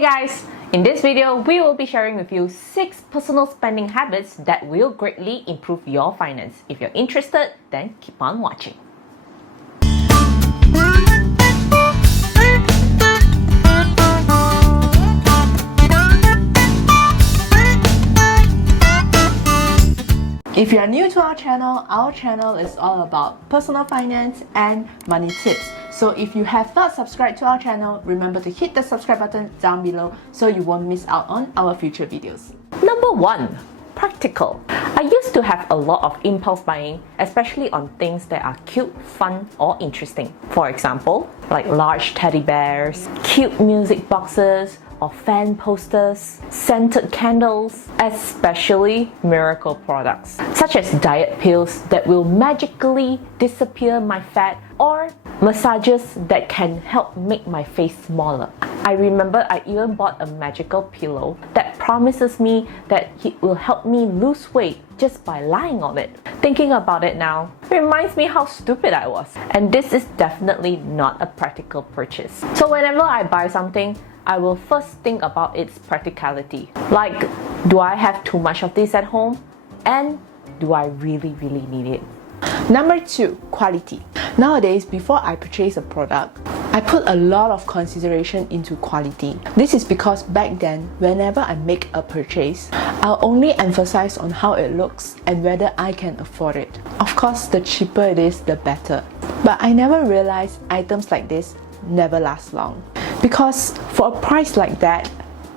Hey guys! In this video, we will be sharing with you 6 personal spending habits that will greatly improve your finance. If you're interested, then keep on watching. If you are new to our channel is all about personal finance and money tips. So if you have not subscribed to our channel, remember to hit the subscribe button down below so you won't miss out on our future videos. Number 1. Practical. I used to have a lot of impulse buying, especially on things that are cute, fun, or interesting. For example, like large teddy bears, cute music boxes, or fan posters, scented candles, especially miracle products, such as diet pills that will magically disappear my fat, or massages that can help make my face smaller. I remember I even bought a magical pillow that promises me that it will help me lose weight just by lying on it. Thinking about it now reminds me how stupid I was. And this is definitely not a practical purchase. So whenever I buy something, I will first think about its practicality. Like, do I have too much of this at home? And do I really need it? Number 2, quality. Nowadays, before I purchase a product, I put a lot of consideration into quality. This is because back then, whenever I make a purchase, I'll only emphasize on how it looks and whether I can afford it. Of course, the cheaper it is, the better. But I never realized items like this never last long. Because for a price like that,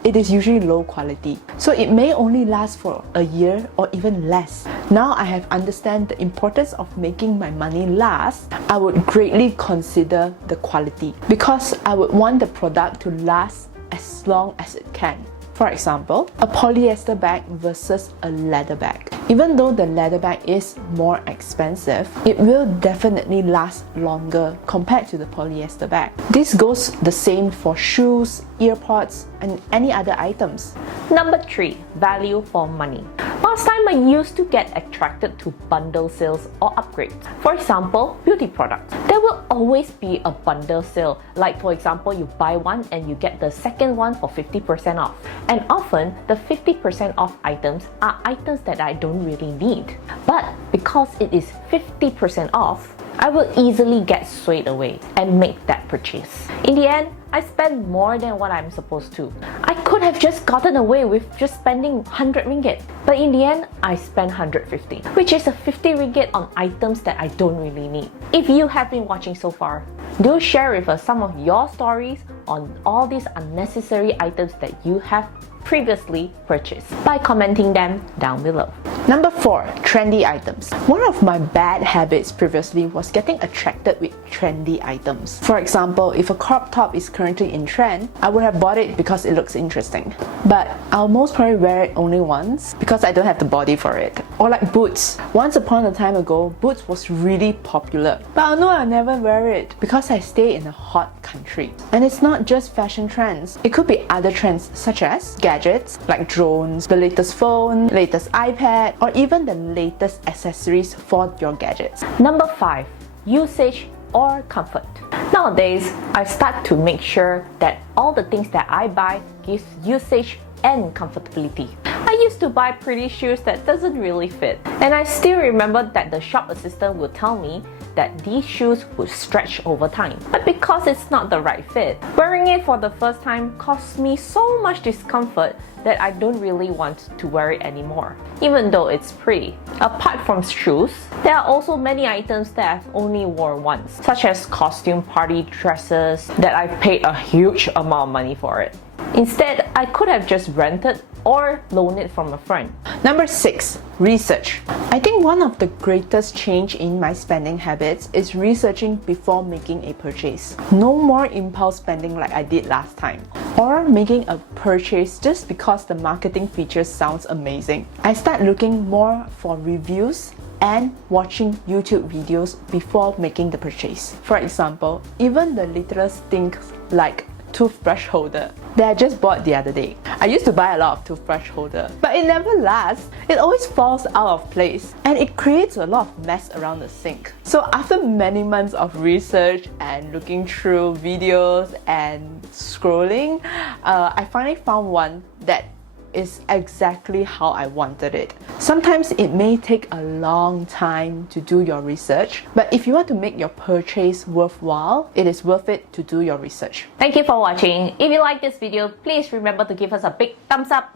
it is usually low quality. So it may only last for a year or even less. Now I have understand the importance of making my money last, I would greatly consider the quality because I would want the product to last as long as it can. For example, a polyester bag versus a leather bag. Even though the leather bag is more expensive, it will definitely last longer compared to the polyester bag. This goes the same for shoes, earpods, and any other items. Number 3. Value for money. Last time I used to get attracted to bundle sales or upgrades. For example, beauty products. There will always be a bundle sale. Like for example, you buy one and you get the second one for 50% off. And often, the 50% off items are items that I don't really need. But because it is 50% off, I will easily get swayed away and make that purchase. In the end, I spend more than what I'm supposed to. I could have just gotten away with just spending 100 ringgit. But in the end, I spent 150, which is a 50 ringgit on items that I don't really need. If you have been watching so far, do share with us some of your stories on all these unnecessary items that you have previously purchased by commenting them down below. Number 4. Trendy items. One of my bad habits previously was getting attracted with trendy items. For example, if a crop top is currently in trend, I would have bought it because it looks interesting. But I'll most probably wear it only once because I don't have the body for it. Or like boots. Once upon a time ago, boots was really popular. But I know I'll never wear it because I stay in a hot country. And it's not just fashion trends. It could be other trends such as gadgets like drones, the latest phone, latest iPad, or even the latest accessories for your gadgets. Number 5. Usage or comfort. Nowadays, I start to make sure that all the things that I buy gives usage and comfortability. I used to buy pretty shoes that doesn't really fit, and I still remember that the shop assistant would tell me that these shoes would stretch over time. But because it's not the right fit, wearing it for the first time caused me so much discomfort that I don't really want to wear it anymore, even though it's pretty. Apart from shoes, there are also many items that I've only worn once, such as costume party dresses that I paid a huge amount of money for it. Instead, I could have just rented or loaned it from a friend. Number 6. Research. I think one of the greatest change in my spending habits is researching before making a purchase. No more impulse spending like I did last time. Or making a purchase just because the marketing features sounds amazing. I start looking more for reviews and watching YouTube videos before making the purchase. For example, even the littlest things like toothbrush holder that I just bought the other day. I used to buy a lot of toothbrush holder, but it never lasts. It always falls out of place and it creates a lot of mess around the sink. So after many months of research and looking through videos and scrolling, I finally found one that is exactly how I wanted it. Sometimes it may take a long time to do your research, but if you want to make your purchase worthwhile, it is worth it to do your research. Thank you for watching. If you like this video, please remember to give us a big thumbs up.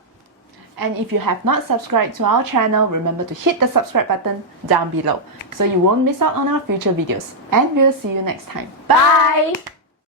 And if you have not subscribed to our channel, remember to hit the subscribe button down below so you won't miss out on our future videos. And we'll see you next time. Bye!